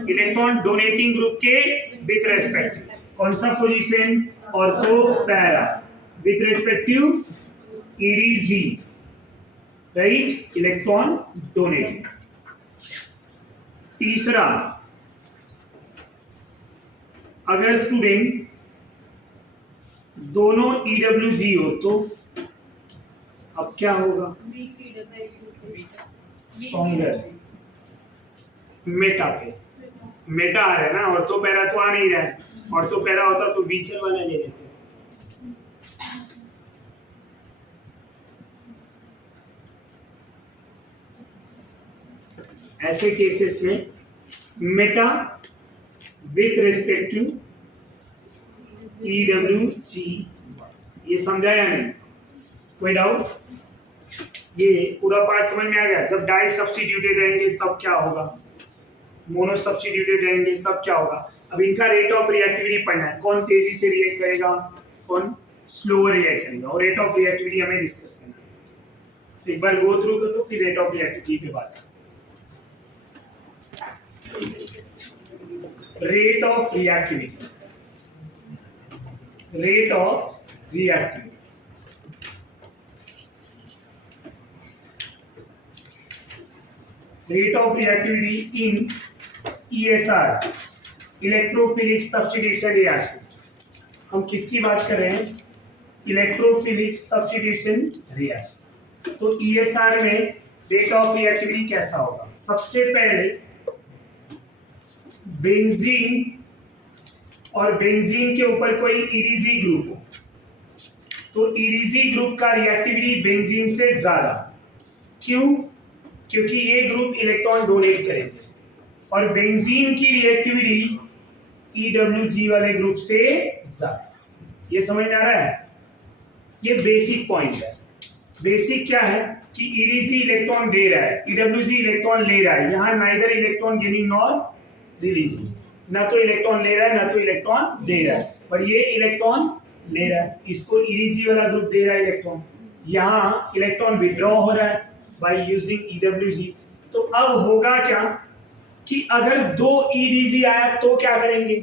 इलेक्ट्रॉन डोनेटिंग ग्रुप के विथ रेस्पेक्ट। कौन सा position? Ortho para with respective EDZ, right? Electron donating. तीसरा, अगर स्टूडेंट दोनों EWG हो तो अब क्या होगा? स्ट्रॉन्गर मेटा पे। मेटा आ रहा है ना, ऑर्थो पैरा तो आ नहीं रहा है। ऑर्थो पैरा होता तो वीकर वाला ले लेते। ऐसे केसेस में मेटा विथ रेस्पेक्टिव EWG। ये समझा या नहीं? कोई डाउट? ये पूरा पार्ट समझ में आ गया? जब डाई सब्स्टिट्यूटेड रहेंगे तब क्या होगा, मोनो सब्स्टिट्यूटेड रहेंगे तब क्या होगा? अब इनका रेट ऑफ रिएक्टिविटी पढ़ना है, कौन तेजी से रिएक्ट करेगा, कौन स्लो रिएक्ट करेगा, और रेट ऑफ रिएक्टिविटी हमें डिस्कस करना है। तो एक बार गो थ्रू कर लो, फिर रेट ऑफ रिएक्टिविटी पे बात। Rate of reactivity, rate of reactivity. Rate of reactivity in ESR, electrophilic substitution reaction. हम किसकी बात कर रहे हैं? Electrophilic substitution reaction. तो ESR में रेट ऑफ रिएक्टिविटी कैसा होगा? सबसे पहले बेंजीन और बेंजीन के ऊपर कोई EDZ ग्रुप हो, तो EDZ ग्रुप का रिएक्टिविटी बेंजीन से ज्यादा। क्यों? क्योंकि ये ग्रुप इलेक्ट्रॉन डोनेट करेंगे और बेंजीन की रिएक्टिविटी EWG वाले ग्रुप से ज्यादा। ये समझ में आ रहा है? ये बेसिक पॉइंट है। बेसिक क्या है कि EDC इलेक्ट्रॉन दे रहा है, EWG इलेक्ट्रॉन ले रहा है। यहाँ neither electron gaining nor releasing, ना तो इलेक्ट्रॉन ले रहा है ना तो इलेक्ट्रॉन दे रहा है, पर ये इलेक्ट्रॉन ले रहा है। इसको EDC वाला ग्रुप दे रहा है इलेक्ट्रॉन, यहाँ इलेक्ट्रॉन विड्रॉ हो रहा है बाय यूजिंग EWG। तो अब होगा क्या कि अगर दो EDC आया तो क्या करेंगे,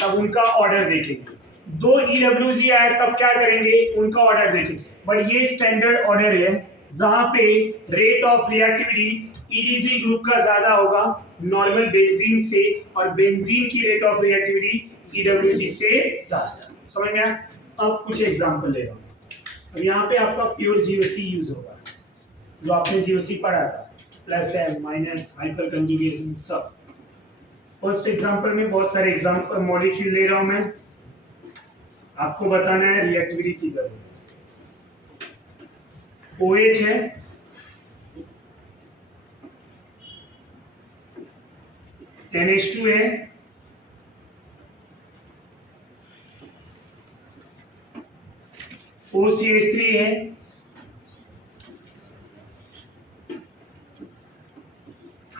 तब उनका ऑर्डर देखेंगे। दो EWG आया तब क्या करेंगे, उनका ऑर्डर देखेंगे। बट ये स्टैंडर्ड ऑर्डर है जहां पे rate of reactivity EDC group का ज्यादा होगा नॉर्मल बेंजीन से, और बेंजीन की रेट ऑफ रिएक्टिविटी EWG से ज्यादा। समझ में आया? अब कुछ एग्जांपल ले रहा हूं। अब यहाँ पे आपका प्योर GOC यूज होगा, जो आपने GOC पढ़ा था, plus M minus hyperconjugation सब। फर्स्ट एग्जांपल में बहुत सारे एग्जांपल मॉलिक्यूल ले रहा हूं मैं, आपको बताना है रिएक्टिविटी की दर। OH है, NH2 है, OCH3 है,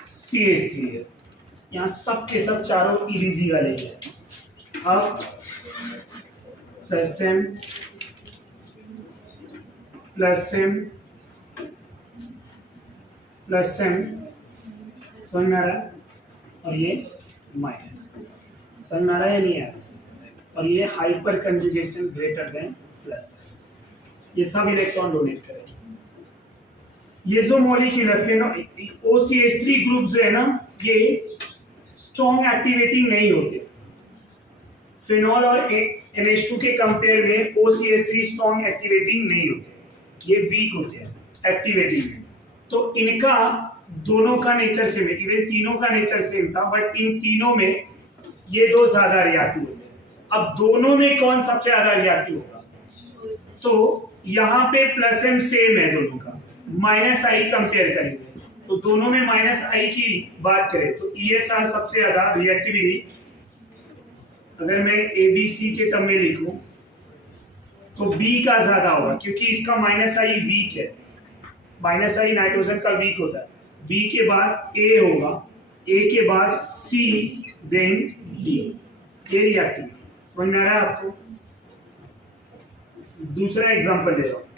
CH3 है। यहाँ सब के सब चारों EDC वाले हैं। अब plus M plus M plus M, समझ में आ रहा है? और ये माइनस, समझ में आ रहा है या नहीं आ रहा? और ये hyperconjugation greater than plus, ये सब इलेक्ट्रॉन डोनेट करेंगे। ये जो मॉलिक्यूल है OCH3 ग्रुप जो है ना, ये स्ट्रॉन्ग एक्टिवेटिंग नहीं होते। फिनॉल और NH2 के कंपेयर में OCH3 स्ट्रॉन्ग एक्टिवेटिंग नहीं होते, ये वीक होते हैं एक्टिवेटिंग में। तो इनका दोनों का नेचर सेम है, इवन तीनों का नेचर सेम था, बट इन तीनों में ये दो ज्यादा रिएक्टिव होते हैं। अब दोनों में कौन सबसे ज्यादा रिएक्टिव होगा? तो यहाँ पे प्लस एम सेम है दोनों का, माइनस आई कंपेयर करेंगे तो दोनों में माइनस आई की बात करें तो ESR सबसे ज्यादा रिएक्टिविटी, अगर मैं ABC के टर्म में लिखूं तो B का ज्यादा होगा, क्योंकि इसका माइनस आई वीक है। माइनस आई नाइट्रोजन का वीक होता है। B के बाद A होगा, A के बाद C, देन D। ये रिएक्टिविटी समझ में आ रहा है आपको? दूसरा एग्जांपल ले रहा हूं।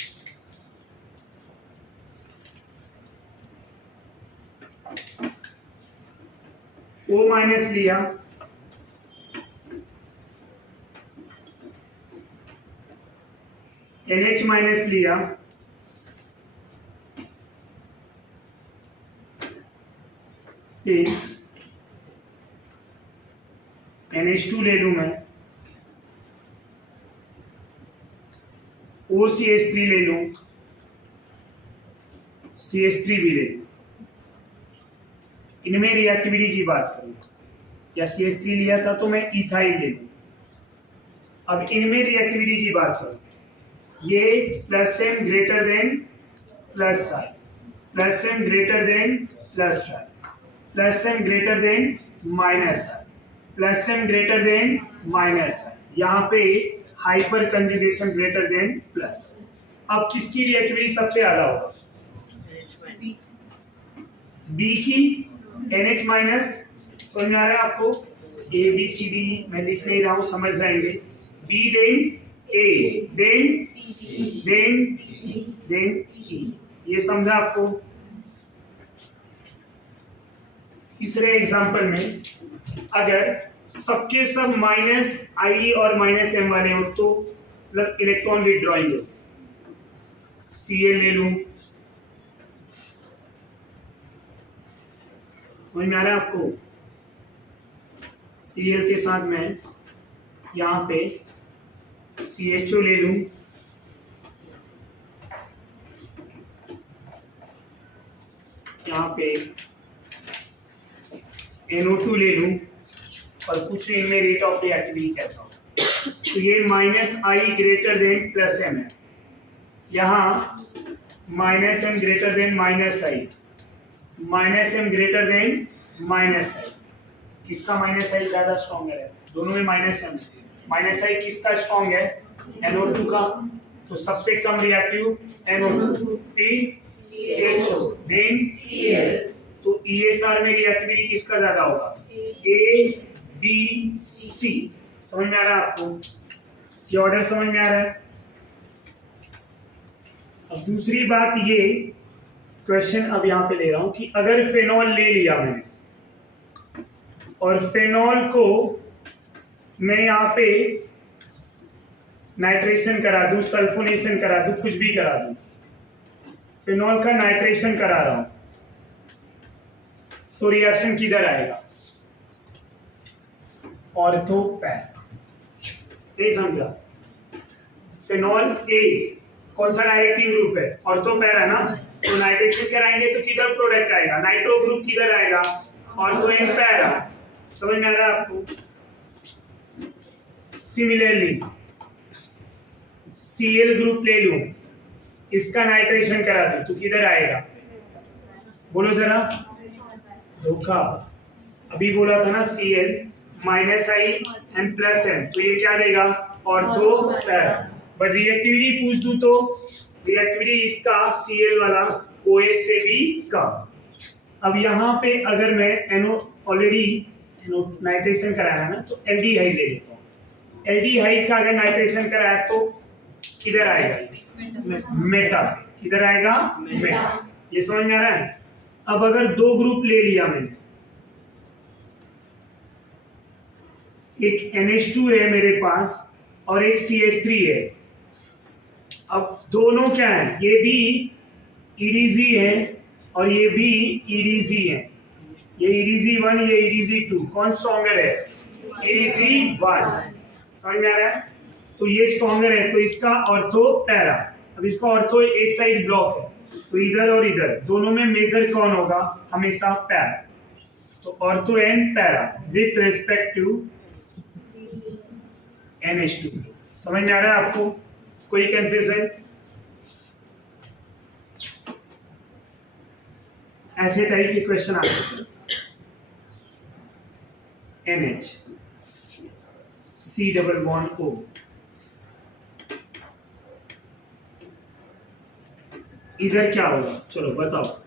O माइनस लिया, NH माइनस लिया, फिर NH2 ले लूं मैं, OCH3 ले लूं, CH3 भी ले लूं। इनमें रिएक्टिविटी की बात करूं, या CH3 लिया था तो मैं इथाइल ले लूं। अब इनमें रिएक्टिविटी की बात करूं, ये plus M greater than plus I, plus M greater than plus I, plus M greater than minus I, plus M greater than minus I. यहाँ पे hyperconjugation greater than plus. अब किसकी रिएक्टिविटी सबसे ज्यादा होगा? B की, NH minus. समझ में आ रहा है आपको? ABCD मैं लिख नहीं रहा हूँ, समझ जाएंगे। B then A then E, ये समझा आपको? तीसरे एग्जांपल में अगर सबके सब माइनस आई और माइनस एम वाले हो तो मतलब इलेक्ट्रॉन विड्रॉइंग हो, Cl ले लूं। समझ में आ रहा है आपको? Cl के साथ मैं यहाँ पे CHO ले लूं, यहाँ पे NO2 ले लूं, और पूछो इनमें रेट ऑफ रिएक्टिविटी कैसा हो। तो ये minus I greater than plus M है, यहाँ minus M greater than minus I, minus M greater than minus I. किसका माइनस आई ज्यादा स्ट्रॉन्गर है? दोनों में माइनस एम। माइनस आई किसका स्ट्रॉन्ग है? NO2 का। तो सबसे कम रिएक्टिव NO2, फिर CH2, देन Cl। तो ESR में रिएक्टिविटी किसका ज्यादा होगा? A, B, C। समझ में आ रहा है आपको? ये ऑर्डर समझ में आ रहा है? अब दूसरी बात ये क्वेश्चन अब यहाँ पे ले रहा हूं कि अगर फेनॉल ले लिया मैंने और फेनॉल को मैं यहाँ पे नाइट्रेशन करा दूं, सल्फोनेशन करा दूं, कुछ भी करा दूं, फेनॉल का नाइट्रेशन करा रहा हूं, तो रिएक्शन किधर आएगा? ऑर्थो पैर। ये समझा? फेनॉल एज कौन सा डायरेक्टिंग ग्रुप है? ऑर्थो पैर है ना। तो नाइट्रेशन कराएंगे तो किधर प्रोडक्ट आएगा? नाइट्रो ग्रुप किधर आएगा? Ortho and para. समझ में आ रहा है आपको? सिमिलरली Cl ग्रुप ले लूं, इसका नाइट्रेशन करा दूं तो किधर आएगा? बोलो जरा। धोखा। अभी बोला था ना Cl minus I and plus N, तो ये क्या देगा? Ortho para. बट रिएक्टिविटी पूछ दूं तो रिएक्टिविटी इसका Cl वाला OH से भी कम। अब यहाँ पे अगर मैं NO ऑलरेडी नाइट्रेशन कराया ना, तो एल्डिहाइड ले लेता हूँ। एल्डिहाइड का अगर नाइट्रेशन कराया तो किधर आएगा? मेटा। किधर आएगा? मेटा। ये समझ में आ रहा है? अब अगर दो ग्रुप ले लिया मैंने, एक NH2 है मेरे पास और एक CH3 है। अब दोनों क्या है? ये भी EDZ है और ये भी EDZ है। ये EDZ1, ये EDZ2। कौन स्ट्रॉन्गर है? EDZ1। समझ में आ रहा है? तो ये स्ट्रॉन्गर है, तो इसका ऑर्थो पैरा। अब इसका ऑर्थो एक साइड ब्लॉक है, तो इधर और इधर दोनों में मेजर कौन होगा? हमेशा पैरा। तो ortho and para with respect to NH2। समझ में आ रहा है आपको? कोई कंफ्यूजन? ऐसे टाइप के क्वेश्चन आते हैं। NH C double bond O, इधर क्या होगा? चलो बताओ।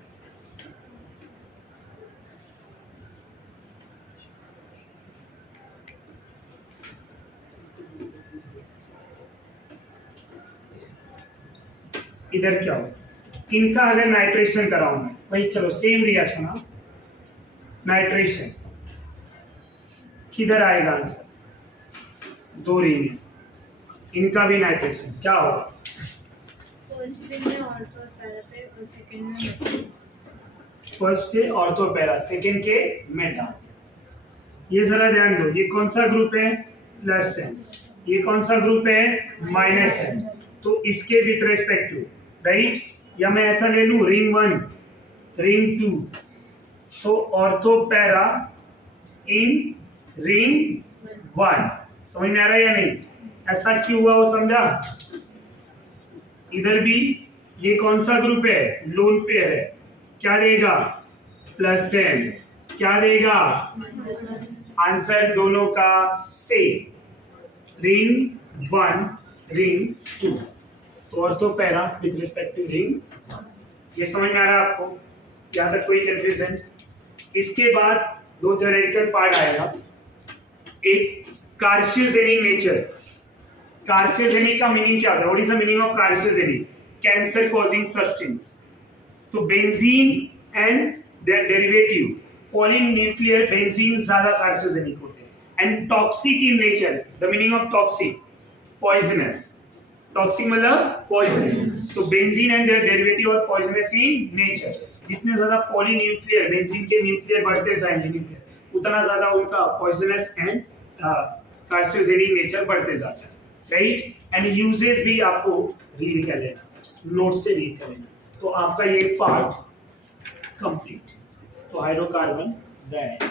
इधर क्या होगा? इनका अगर नाइट्रेशन कराऊं मैं, भाई चलो सेम रिएक्शन। हाँ, नाइट्रेशन किधर आएगा? आंसर दो रिंग, इनका भी नाइट्रेशन क्या होगा? फर्स्ट के ऑर्थो पैरा, सेकेंड के मेटा। ये जरा ध्यान दो, ये कौन सा ग्रुप है? Plus N. ये कौन सा ग्रुप है? Minus N. तो इसके विथ रेस्पेक्ट टू, राइट? या मैं ऐसा ले लूं, रिंग 1, रिंग 2, तो ऑर्थो पैरा इन रिंग 1। समझ में आ रहा है या नहीं? ऐसा क्यों हुआ वो समझा? इधर भी ये कौन सा ग्रुप है? लोन पेयर है। क्या देगा? Plus N. क्या देगा? आंसर दोनों का सेम। रिंग 1, रिंग 2, तो ortho para with respect to ring. ये समझ में आ रहा है आपको? यहाँ तक कोई कंफ्यूजन? इसके बाद दो थ्योरेटिकल पार्ट आएगा। एक कार्सियोजेनिक नेचर। कार्सियोजेनिक का मीनिंग क्या होता है? What is the meaning of carcinogenic? Cancer causing substance. तो benzene and their derivative polynuclear benzene ज्यादा कार्सियोजेनिक होते हैं and toxic in nature. The meaning of toxic, poisonous. Toxic मतलब पॉइजनस। तो बेंजीन एंड देयर डेरिवेटिव और poisonous in nature. जितने ज्यादा polynuclear benzene के न्यूक्लियर बढ़ते जाएंगे उतना ज्यादा उनका पॉइजनस एंड कार्सियोजेनिक नेचर बढ़ते जाता है, राइट? एंड यूजेस भी आपको रीड कर लेना, नोट से रीड कर लेना। तो आपका ये पार्ट कंप्लीट। तो हाइड्रोकार्बन दैट